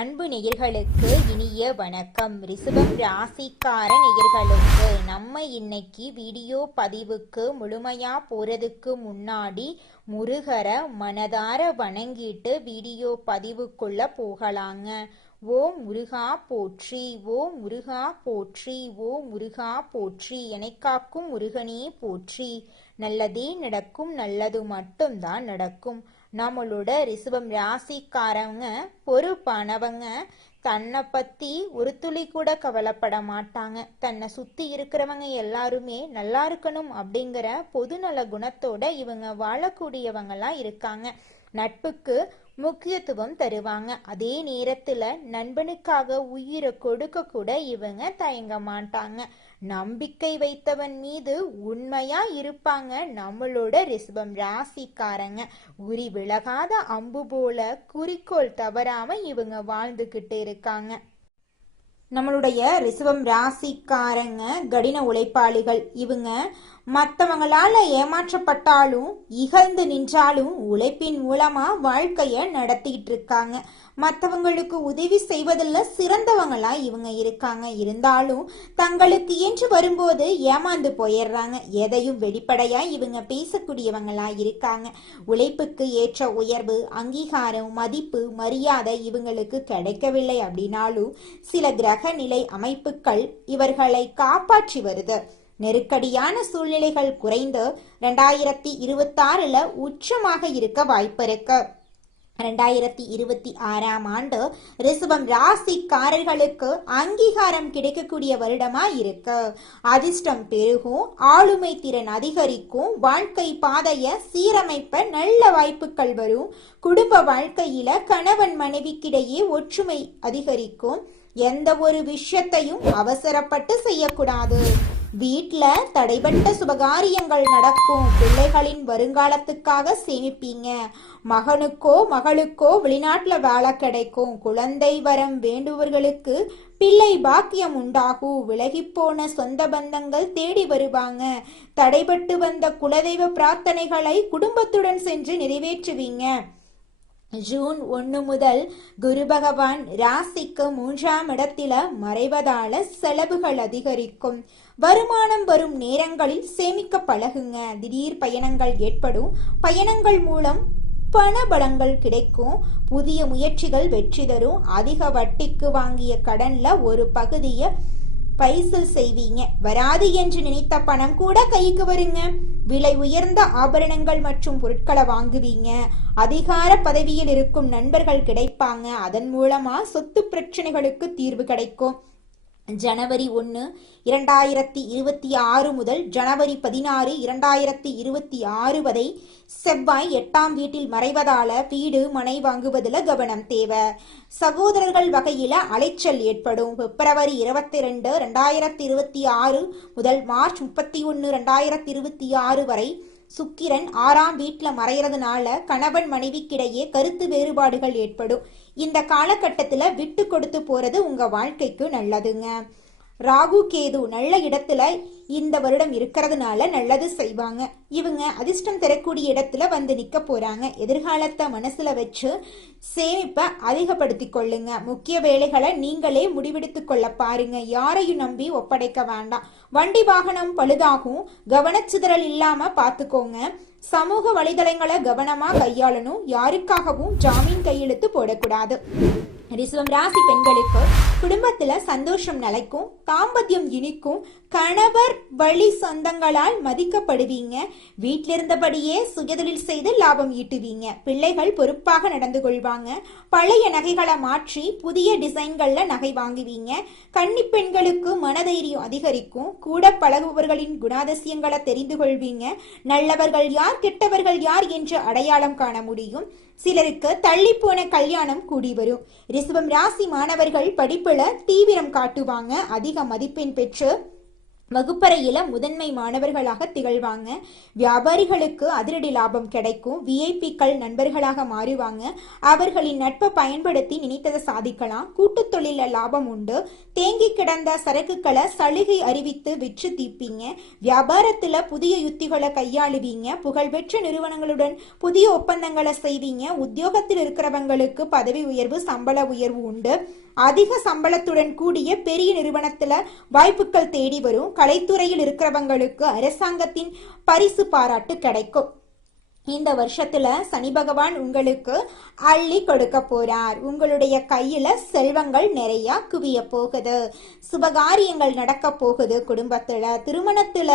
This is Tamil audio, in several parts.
அன்பு நேயர்களுக்கு இனிய வணக்கம். ரிஷபம் ராசிக்கார நேயர்களுக்கு நம்ம இன்னைக்கு வீடியோ பதிவுக்கு முழுமையா போறதுக்கு முன்னாடி முருகரை மனதார வணங்கிட்டு வீடியோ பதிவுக்குள்ள போகலாங்க. ஓம் முருகா போற்றி, ஓம் முருகா போற்றி, ஓம் முருகா போற்றி, எனக்காக்கும் முருகனே போற்றி. நல்லதே நடக்கும், நல்லது மட்டும்தான் நடக்கும். நம்மளோட ரிஷபம் ராசிக்காரங்க பொறுப்பானவங்க. தன்னை பத்தி ஒரு துளி கூட கவலைப்பட மாட்டாங்க. தன்னை சுத்தி இருக்கிறவங்க எல்லாருமே நல்லா இருக்கணும் அப்படிங்கிற பொதுநல குணத்தோட இவங்க வாழக்கூடியவங்களா இருக்காங்க. நட்புக்கு முக்கியத்துவம் தருவாங்க. அதே நேரத்துல நண்பனுக்காக உயிரை கொடுக்க கூட இவங்க தயங்க மாட்டாங்க. நம்பிக்கை வைத்தவன் மீது உண்மையா இருப்பாங்க நம்மளோட ரிஷபம் ராசிக்காரங்க. உரி விலகாத அம்பு போல குறிக்கோள் தவறாம இவங்க வாழ்ந்துகிட்டு இருக்காங்க. நம்மளுடைய ரிஷபம் ராசிக்காரங்க கடின உழைப்பாளிகள். இவங்க மற்றவங்களால ஏமாற்றப்பட்டாலும் இகழ்ந்து நின்றாலும் உழைப்பின் மூலமா வாழ்க்கைய நடத்திட்டு இருக்காங்க. மற்றவங்களுக்கு உதவி செய்வதில் சிறந்தவங்களா இவங்க இருக்காங்க. இருந்தாலும் தங்களுக்கு என்று வரும்போது ஏமாந்து போயிடுறாங்க. எதையும் வெளிப்படையா இவங்க பேசக்கூடியவங்களா இருக்காங்க. உழைப்புக்கு ஏற்ற உயர்வு, அங்கீகாரம், மதிப்பு, மரியாதை இவங்களுக்கு கிடைக்கவில்லை அப்படின்னாலும் சில கிரக நிலை அமைப்புகள் இவர்களை காப்பாற்றி வருது. நெருக்கடியான சூழ்நிலைகள் குறைந்து 2026 உச்சமாக இருக்க வாய்ப்பு இருக்கு. 2026ஆம் ஆண்டு ரிஷபம் ராசிக்காரர்களுக்கு அங்கீகாரம் கிடைக்கக்கூடிய வருடமா இருக்கு. அதிர்ஷ்டம் பெருகும், ஆளுமை திறன் அதிகரிக்கும், வாழ்க்கை பாதைய சீரமைப்ப நல்ல வாய்ப்புகள் வரும். குடும்ப வாழ்க்கையில கணவன் மனைவிக்கிடையே ஒற்றுமை அதிகரிக்கும். எந்த ஒரு விஷயத்தையும் அவசரப்பட்டு செய்யக்கூடாது. வீட்ல தடைபட்ட சுபகாரியங்கள் நடக்கும். பிள்ளைகளின் வருங்காலத்துக்காக சேமிப்பீங்க. மகனுக்கோ மகளுக்கோ வெளிநாட்டுல வேலை கிடைக்கும். குழந்தை வரம் வேண்டுபவர்களுக்கு பிள்ளை பாக்கியம் உண்டாகும். விலகி போன சொந்த பந்தங்கள் தேடி வருவாங்க. தடைபட்டு வந்த குலதெய்வ பிரார்த்தனைகளை குடும்பத்துடன் சென்று நிறைவேற்றுவீங்க. ஜூன் 1 முதல் குரு பகவான் ராசிக்கு 3ஆம் இடத்தில மறைவதால செலவுகள் அதிகரிக்கும். வருமானம் வரும் நேரங்களில் சேமிக்க பழகுங்க. திடீர் பயணங்கள் ஏற்படும். பயணங்கள் மூலம் பண பலங்கள் கிடைக்கும். புதிய முயற்சிகள் வெற்றி தரும். அதிக வட்டிக்கு வாங்கிய கடன்ல ஒரு பகுதியை பைசல் செய்வீங்க. வராது என்று நினைத்த பணம் கூட கைக்கு வருங்க. விலை உயர்ந்த ஆபரணங்கள் மற்றும் பொருட்களை வாங்குவீங்க. அதிகார பதவியில் இருக்கும் நண்பர்கள் கிடைப்பாங்க. அதன் மூலமா சொத்து பிரச்சனைகளுக்கு தீர்வு கிடைக்கும். ஜனவரி 1, 2026 முதல் ஜனவரி 16, 2026 வரை செவ்வாய் 8ஆம் வீட்டில் மறைவதால வீடு மனை வாங்குவதில் கவனம் தேவை. சகோதரர்கள் வகையில அலைச்சல் ஏற்படும். பிப்ரவரி 22, 2026 முதல் மார்ச் 31, 2026 வரை சுக்கிரன் 6ஆம் வீட்டில் மறைகிறதுனால கணவன் மனைவிக்கிடையே கருத்து வேறுபாடுகள் ஏற்படும். இந்த காலகட்டத்துல விட்டு கொடுத்து போறது உங்க வாழ்க்கைக்கு நல்லதுங்க. ராகு கேது நல்ல இடத்துல இந்த வருடம் இருக்கிறதுனால நல்லது செய்வாங்க. இவங்க அதிர்ஷ்டம் தரக்கூடிய இடத்துல வந்து நிக்க போறாங்க. எதிர்காலத்தை மனசுல வச்சு சேமிப்பை அதிகப்படுத்திக் கொள்ளுங்க. முக்கிய வேலைகளை நீங்களே முடிவெடுத்து கொள்ள பாருங்க. யாரையும் நம்பி ஒப்படைக்க வேண்டாம். வண்டி வாகனம் பழுதாகும். கவனச்சிதறல் இல்லாம பாத்துக்கோங்க. சமூக வலைதளங்களை கவனமா கையாளணும். யாருக்காகவும் ஜாமீன் கையெழுத்து போடக்கூடாது. ரிஷபம் ராசி பெண்களுக்கு குடும்பத்துல சந்தோஷம் நிலைக்கும். தாம்பத்தியம் இனிக்கும். கணவர் வழி சொந்தங்களால் மதிக்கப்படுவீங்க. வீட்டிலிருந்தபடியே சுயதொழில் செய்து லாபம் ஈட்டுவீங்க. பிள்ளைகள் பொறுப்பாக நடந்து கொள்வாங்க. பழைய நகைகளை மாற்றி புதிய டிசைன்கள்ல நகை வாங்குவீங்க. கன்னி பெண்களுக்கு மனதைரியம் அதிகரிக்கும். கூட பழகுபவர்களின் குணாதிசயங்களை தெரிந்து கொள்வீங்க. நல்லவர்கள் யார் கெட்டவர்கள் யார் என்று அடையாளம் காண முடியும். சிலருக்கு தள்ளி போன கல்யாணம் கூடி வரும். ரிஷபம் ராசி மாணவர்கள் படிப்புல தீவிரம் காட்டுவாங்க. அதிக மதிப்பெண் பெற்று வகுப்பறையில முதன்மை மாணவர்களாக திகழ்வாங்க. வியாபாரிகளுக்கு அதிரடி லாபம் கிடைக்கும். விஐபிக்கள் நண்பர்களாக மாறுவாங்க. அவர்களின் நட்பை பயன்படுத்தி நினைத்ததை சாதிக்கலாம். கூட்டு தொழில லாபம் உண்டு. தேங்கி கிடந்த சரக்குகளை சலுகை அறிவித்து விற்று தீப்பீங்க. வியாபாரத்துல புதிய யுத்திகளை கையாளுவீங்க. புகழ்பெற்ற நிறுவனங்களுடன் புதிய ஒப்பந்தங்களை செய்வீங்க. உத்தியோகத்தில் இருக்கிறவங்களுக்கு பதவி உயர்வு, சம்பள உயர்வு உண்டு. அதிக சம்பளத்துடன் கூடிய பெரிய நிறுவனத்துல வாய்ப்புகள் தேடி வரும். கலைத்துறையில் இருக்கிறவங்களுக்கு அரசாங்கத்தின் பரிசு பாராட்டு கிடைக்கும். இந்த வருஷத்துல சனி பகவான் உங்களுக்கு அள்ளி கொடுக்க போறார். உங்களுடைய கையில செல்வங்கள் நிறைய குவிய போகுது. சுபகாரியங்கள் நடக்க போகுது. குடும்பத்துல திருமணத்துல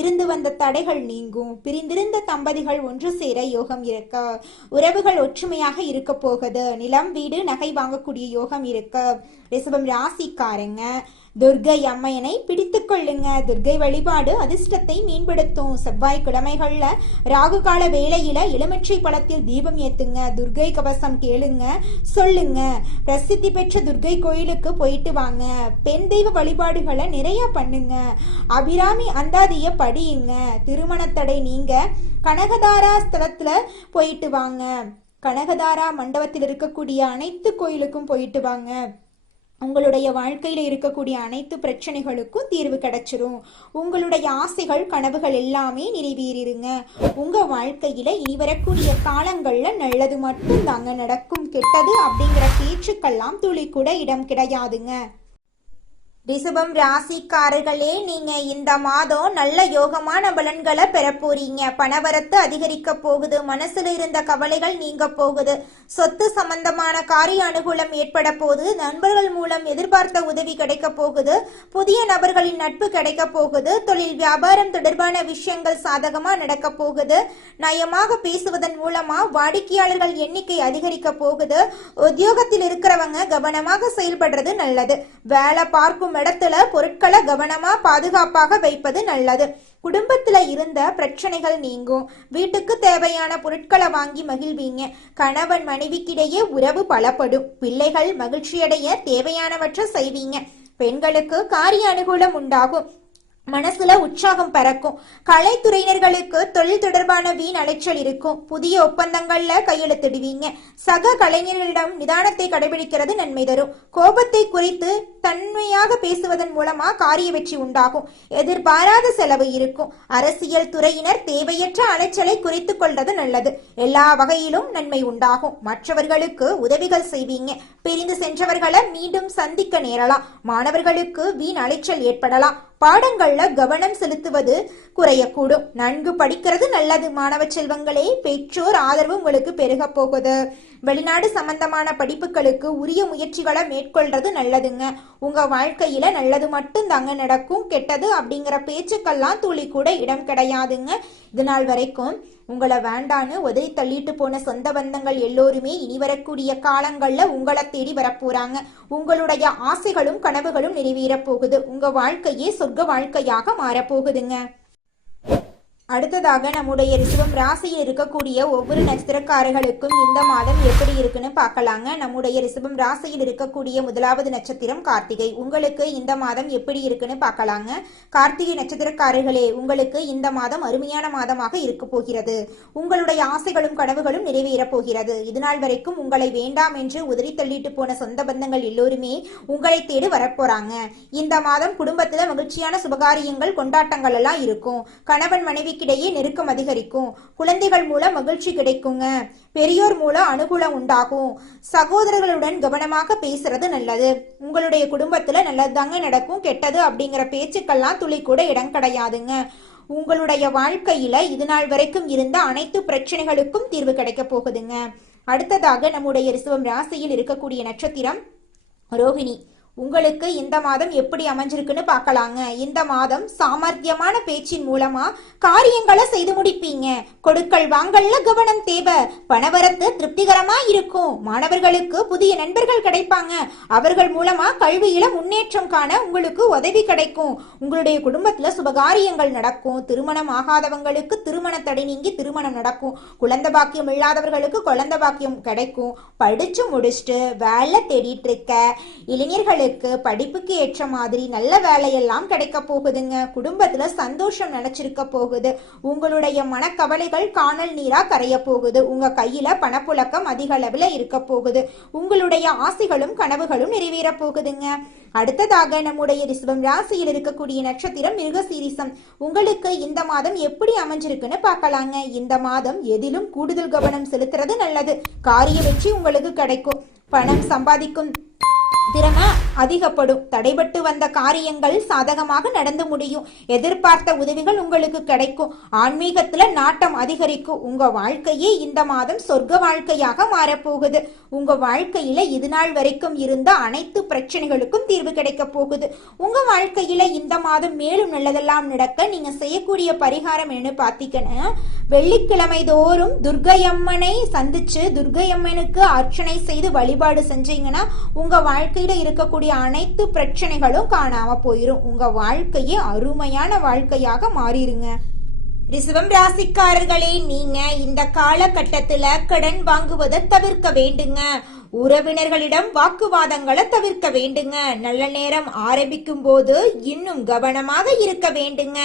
இருந்து வந்த தடைகள் நீங்கும். பிரிந்திருந்த தம்பதிகள் ஒன்று சேர யோகம் இருக்கு. உறவுகள் ஒற்றுமையாக இருக்க போகுது. நிலம், வீடு, நகை வாங்கக்கூடிய யோகம் இருக்கு. ரிஷபம் ராசிக்காரங்க, துர்கை அம்மையனை பிடித்து கொள்ளுங்க. துர்கை வழிபாடு அதிர்ஷ்டத்தை மேம்படுத்தும். செவ்வாய்க்கிழமைகள்ல ராகு கால வேளையில எலுமிச்சை பழத்தில் தீபம் ஏத்துங்க. துர்கை கவசம் கேளுங்க, சொல்லுங்க. பிரசித்தி பெற்ற துர்கை கோயிலுக்கு போயிட்டு வாங்க. பெண் தெய்வ வழிபாடுகளை நிறைய பண்ணுங்க. அபிராமி அந்தாதிய படியுங்க. திருமண தடை நீங்க கனகதாரா ஸ்தலத்துல போயிட்டு வாங்க. கனகதாரா மண்டபத்தில் இருக்கக்கூடிய அனைத்து கோயிலுக்கும் போயிட்டு வாங்க. உங்களுடைய வாழ்க்கையில இருக்கக்கூடிய அனைத்து பிரச்சனைகளுக்கும் தீர்வு கிடைச்சிரும். உங்களுடைய ஆசைகள், கனவுகள் எல்லாமே நிறைவேறிருங்க. உங்க வாழ்க்கையில இனி வரக்கூடிய காலங்கள்ல நல்லது மட்டும் தாங்க நடக்கும். கெட்டது அப்படிங்கிற பேச்சுக்கெல்லாம் துளி கூட இடம் கிடையாதுங்க. ரிஷபம் ராசிக்காரர்களே, நீங்க இந்த மாதம் நல்ல யோகமான பலன்களை பெற போறீங்க. பணவரத்து அதிகரிக்க போகுது. மனசுல இருந்த கவலைகள் நீங்க போகுது. சொத்து சம்பந்தமான காரிய அனுகூலம் ஏற்பட போகுது. நண்பர்கள் மூலம் எதிர்பார்த்த உதவி கிடைக்க போகுது. புதிய நபர்களின் நட்பு கிடைக்க போகுது. தொழில் வியாபாரம் தொடர்பான விஷயங்கள் சாதகமா நடக்க போகுது. நயமாக பேசுவதன் மூலமா வாடிக்கையாளர்கள் எண்ணிக்கை அதிகரிக்க போகுது. உத்தியோகத்தில் இருக்கிறவங்க கவனமாக செயல்படுறது நல்லது. வேலை பார்க்கும் இடத்துல பொருட்களை கவனமா பாதுகாப்பாக வைப்பது நல்லது. குடும்பத்துல இருந்த பிரச்சனைகள் நீங்கும். வீட்டுக்கு தேவையான பொருட்களை வாங்கி மகிழ்வீங்க. கணவன் மனைவிக்கிடையே உறவு பலப்படும். பிள்ளைகள் மகிழ்ச்சியடைய தேவையானவற்றை செய்வீங்க. பெண்களுக்கு காரிய அனுகூலம் உண்டாகும். மனசுல உற்சாகம் பறக்கும். கலைத்துறையினர்களுக்கு தொழில் தொடர்பான வீண் அலைச்சல் இருக்கும். புதிய ஒப்பந்தங்கள்ல கையெழுத்திடுவீங்க. சக கலைஞர்களிடம் நிதானத்தை கடைபிடிக்கிறது நன்மை தரும். கோபத்தை குறித்து தன்மையாக பேசுவதன் மூலமா காரிய வெற்றி உண்டாகும். எதிர்பாராத செலவு இருக்கும். அரசியல் துறையினர் தேவையற்ற அலைச்சலை குறித்து கொள்வது நல்லது. எல்லா வகையிலும் நன்மை உண்டாகும். மற்றவர்களுக்கு உதவிகள் செய்வீங்க. பிரிந்து சென்றவர்களை மீண்டும் சந்திக்க நேரலாம். மாணவர்களுக்கு வீண் அலைச்சல் ஏற்படலாம். பாடங்கள்ல கவனம் செலுத்துவது குறையக்கூடும். நன்கு படிக்கிறது நல்லது. மாணவ செல்வங்களே, பெற்றோர் ஆதரவு உங்களுக்கு பெருக போகுது. வெளிநாடு சம்பந்தமான படிப்புகளுக்கு உரிய முயற்சிகளை மேற்கொள்றது நல்லதுங்க. உங்க வாழ்க்கையில நல்லது மட்டும் தாங்க நடக்கும். கெட்டது அப்படிங்கிற பேச்சுக்கெல்லாம் துளி கூட இடம் கிடையாதுங்க. இது நாள் வரைக்கும் உங்களை வேண்டான்னு உதறி தள்ளிட்டு போன சொந்த பந்தங்கள் எல்லோருமே இனி வரக்கூடிய காலங்கள்ல உங்களை தேடி வரப்போறாங்க. உங்களுடைய ஆசைகளும் கனவுகளும் நிறைவேற போகுது. உங்க வாழ்க்கையே சொர்க்க வாழ்க்கையாக மாறப்போகுதுங்க. அடுத்ததாக நம்முடைய ரிஷபம் ராசியில் இருக்கக்கூடிய ஒவ்வொரு நட்சத்திரக்காரர்களுக்கும் இந்த மாதம் எப்படி இருக்குன்னு பார்க்கலாங்க. நம்முடைய ரிஷபம் ராசியில் இருக்கக்கூடிய முதலாவது நட்சத்திரம் கார்த்திகை. உங்களுக்கு இந்த மாதம் எப்படி இருக்குன்னு பார்க்கலாங்க. கார்த்திகை நட்சத்திரக்காரர்களே, உங்களுக்கு இந்த மாதம் அருமையான மாதமாக இருக்க போகிறது. உங்களுடைய ஆசைகளும் கனவுகளும் நிறைவேற போகிறது. இதுநாள் வரைக்கும் உங்களை வேண்டாம் என்று உதறி தள்ளிட்டு போன சொந்த பந்தங்கள் எல்லோருமே உங்களை தேடி வரப்போறாங்க. இந்த மாதம் குடும்பத்துல மகிழ்ச்சியான சுபகாரியங்கள், கொண்டாட்டங்கள் எல்லாம் இருக்கும். கணவன் மனைவி கிடையே நெருக்கம் அதிகரிக்கும். குழந்தைகள் மூலம் மகிழ்ச்சி கிடைக்குங்க. பெரியோர் மூலம் அனுகூலம் உண்டாகும். சகோதரர்களுடன் கவனமாக பேசுறது நல்லது. உங்களுடைய குடும்பத்துல நல்லதுதாங்க நடக்கும். கெட்டது அப்படிங்கிற பேச்சுக்கெல்லாம் துளி கூட இடம் கிடையாதுங்க. உங்களுடைய வாழ்க்கையில இது நாள் வரைக்கும் இருந்த அனைத்து பிரச்சனைகளுக்கும் தீர்வு கிடைக்க போகுதுங்க. அடுத்ததாக நம்முடைய ரிஷபம் ராசியில் இருக்கக்கூடிய நட்சத்திரம் ரோஹிணி. உங்களுக்கு இந்த மாதம் எப்படி அமைஞ்சிருக்குன்னு பார்க்கலாங்க. இந்த மாதம் சாமர்த்தியமான பேச்சின் மூலமா காரியங்களை செய்து முடிப்பீங்க. கொடுக்கல் வாங்கல்ல கவனம் தேவை. பணவரத்து திருப்திகரமா இருக்கும். மாணவர்களுக்கு புதிய நண்பர்கள் கிடைப்பாங்க. அவர்கள் மூலமா கல்வியில முன்னேற்றம் காண உங்களுக்கு உதவி கிடைக்கும். உங்களுடைய குடும்பத்துல சுபகாரியங்கள் நடக்கும். திருமணம் ஆகாதவங்களுக்கு திருமண தடை நீங்கி திருமணம் நடக்கும். குழந்தை பாக்கியம் இல்லாதவர்களுக்கு குழந்தை பாக்கியம் கிடைக்கும். படிச்சு முடிச்சுட்டு வேலை தேடிட்டு இருக்க இளைஞர்களுக்கு உங்களுக்கு படிப்புக்கு ஏற்ற மாதிரி நல்ல வேலையெல்லாம் கிடைக்க போகுதுங்க. குடும்பத்துல சந்தோஷம் நினைச்சிருக்க போகுது. உங்களுடைய மனக்கவலைகள் காணல் நீரா கரைய போகுது. உங்க கையில பணப்புழக்கம் அதிக அளவுல இருக்க போகுது. உங்களுடைய ஆசைகளும் கனவுகளும் நிறைவேற போகுதுங்க. அடுத்ததாக நம்முடைய ரிஷபம் ராசியில் இருக்கக்கூடிய நட்சத்திரம் மிருகசீரிசம். உங்களுக்கு இந்த மாதம் எப்படி அமைஞ்சிருக்குன்னு பார்க்கலாங்க. இந்த மாதம் எதிலும் கூடுதல் கவனம் செலுத்துறது நல்லது. காரிய வெற்றி உங்களுக்கு கிடைக்கும். பணம் சம்பாதிக்கும் திறமை அதிகப்படும். தடைபட்டு வந்த காரியங்கள் சாதகமாக நடந்து முடியும். எதிர்பார்த்த உதவிகள் உங்களுக்கு கிடைக்கும். ஆன்மீகத்துல நாட்டம் அதிகரிக்கும். உங்க வாழ்க்கையே இந்த மாதம் சொர்க்க வாழ்க்கையாக மாறப்போகுது. உங்க வாழ்க்கையில இது நாள் வரைக்கும் இருந்த அனைத்து பிரச்சனைகளுக்கும் தீர்வு கிடைக்க போகுது. உங்க வாழ்க்கையில இந்த மாதம் மேலும் நல்லதெல்லாம் நடக்க நீங்க செய்யக்கூடிய பரிகாரம் என்ன பார்த்தீங்கன்னா, வெள்ளிக்கிழமை தோறும் துர்க்கையம்மனை சந்திச்சு துர்க்கையம்மனுக்கு அர்ச்சனை செய்து வழிபாடு செஞ்சீங்கன்னா உங்க வாழ்க்கையில இருக்கக்கூடிய அனைத்து பிரச்சனைகளும் காணாம போயிரும். உங்க வாழ்க்கையே அருமையான வாழ்க்கையாக மாறிடுங்க. ரிஷபம் ராசிக்காரர்களே, நீங்க இந்த காலகட்டத்துல கடன் வாங்குவதை தவிர்க்க வேண்டுங்க. உறவினர்களிடம் வாக்குவாதங்களை தவிர்க்க வேண்டுங்க. நல்ல நேரம் ஆரம்பிக்கும் போது இன்னும் கவனமாக இருக்க வேண்டுங்க.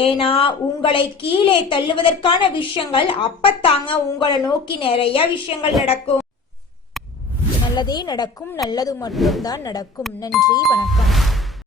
ஏன்னா உங்களை கீழே தள்ளுவதற்கான விஷயங்கள் அப்பத்தாங்க உங்களை நோக்கி நிறைய விஷயங்கள் நடக்கும். நல்லதே நடக்கும். நல்லது மட்டும்தான் நடக்கும். நன்றி, வணக்கம்.